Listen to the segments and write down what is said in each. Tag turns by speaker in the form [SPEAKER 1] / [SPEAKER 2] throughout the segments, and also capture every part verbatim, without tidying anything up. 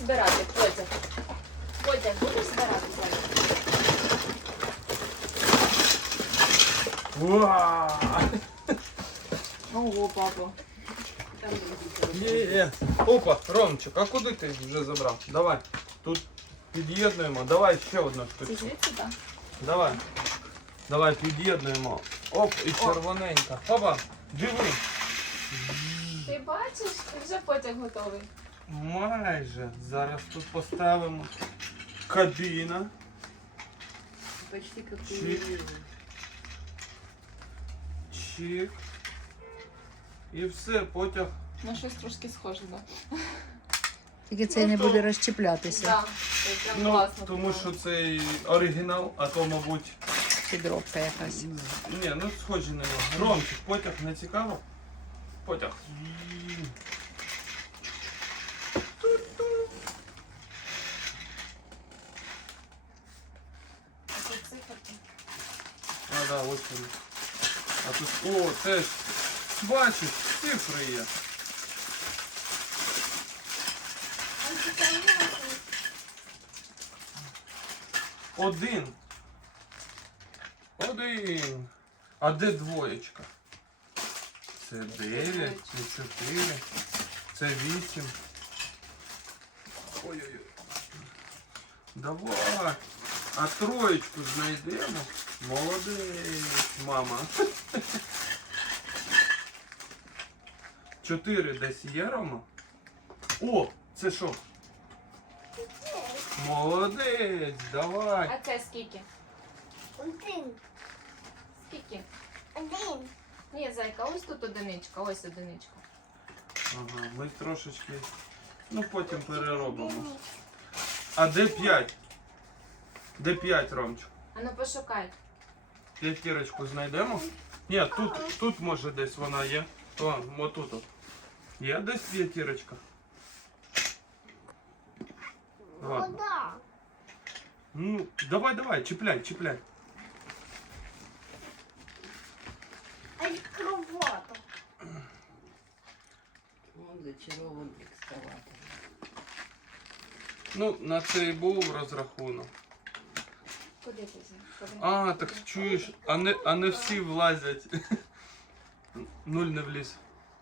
[SPEAKER 1] збирати, потяг. Потяг будеш збирати зараз?
[SPEAKER 2] Уа!
[SPEAKER 1] Ого, папа.
[SPEAKER 2] Є. Опа, Ромчик, а куди ти вже забрав? Давай. Тут під'єднуємо. Давай ще одну
[SPEAKER 1] Це
[SPEAKER 2] штучку.
[SPEAKER 1] звідси, так?
[SPEAKER 2] Давай. Давай під'єднуємо. Оп, і червоненька. Опа, диви.
[SPEAKER 1] Ти бачиш? Вже потяг готовий.
[SPEAKER 2] Майже. Зараз тут поставимо кабіна.
[SPEAKER 3] Почти как
[SPEAKER 2] Чик. Чик. І все, потяг.
[SPEAKER 1] На щось трошки схоже, так?
[SPEAKER 4] Тільки цей не буде розчіплятися.
[SPEAKER 1] Так, це прям
[SPEAKER 2] Ну,
[SPEAKER 1] класно.
[SPEAKER 2] тому
[SPEAKER 1] було.
[SPEAKER 2] що це оригінал, а то, мабуть,
[SPEAKER 4] Підробка якась.
[SPEAKER 2] ні, ну схожі на нього. Ромчик, потяг не цікаво? Потяг.
[SPEAKER 1] А тут циферки.
[SPEAKER 2] А, да, ось вони. А тут, о, теж, бачиш, цифри є. Один. Один. А де двоєчка? Це дев'ять, це чотири, це вісім. Ой-ой-ой. Давай. А троєчку знайдемо. Молодець, мама. Чотири десь є, Рома? О, це що? Молодець, давай.
[SPEAKER 1] А це скільки?
[SPEAKER 5] Один.
[SPEAKER 1] Скільки?
[SPEAKER 5] Один.
[SPEAKER 1] Ні, зайка, ось тут одиничка, ось одиничка.
[SPEAKER 2] Ага, ми трошечки, ну потім переробимо. А де п'ять? Де п'ять, Ромчик?
[SPEAKER 1] А ну пошукай.
[SPEAKER 2] П'ятірочку знайдемо? Ні, тут, тут може десь вона є. О, отут от. Є десь п'ятірочка? Ладно.
[SPEAKER 5] Куда?
[SPEAKER 2] Ну, давай, давай, чіпляй, чіпляй.
[SPEAKER 5] Экскаватор.
[SPEAKER 3] Он зачарован экскаватор.
[SPEAKER 2] Ну, на це і був розрахунок.
[SPEAKER 1] Куди ти взяв?
[SPEAKER 2] А, так чуєш, а не, а не всі влазять. Нуль не вліз.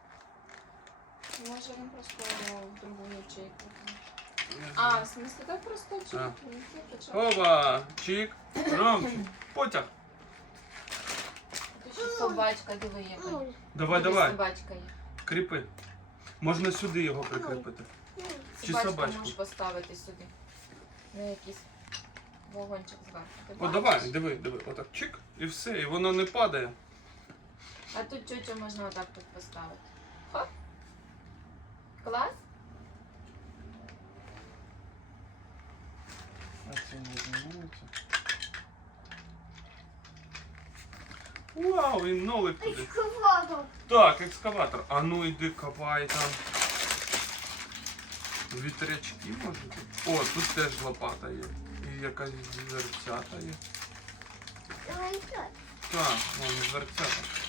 [SPEAKER 1] Може він просто в другу ячейку. А, в смысле, так просто чи?
[SPEAKER 2] А.
[SPEAKER 1] Ні, це почав.
[SPEAKER 2] Опа, чик, Ромчик, потяг.
[SPEAKER 1] Тут ще собачка, диви яка.
[SPEAKER 2] Давай,
[SPEAKER 1] Диви,
[SPEAKER 2] давай,
[SPEAKER 1] собачка є.
[SPEAKER 2] кріпи. Можна сюди його прикріпити. Чи
[SPEAKER 1] Собачку
[SPEAKER 2] собачку?
[SPEAKER 1] можеш поставити сюди. На якийсь вогончик зверху. Ти
[SPEAKER 2] О,
[SPEAKER 1] бачиш?
[SPEAKER 2] давай, диви, диви, отак чик, і все, і воно не падає.
[SPEAKER 1] А тут чучу можна отак тут поставити. Хоп. Клас?
[SPEAKER 2] А це не знімається. Вау, і нолик туди.
[SPEAKER 5] Экскаватор.
[SPEAKER 2] Так, екскаватор. А ну йди копай там. Вітрячки може тут? О, тут теж лопата є. І якась дверцята є.
[SPEAKER 5] Ой, что?
[SPEAKER 2] Так, вон дверцята.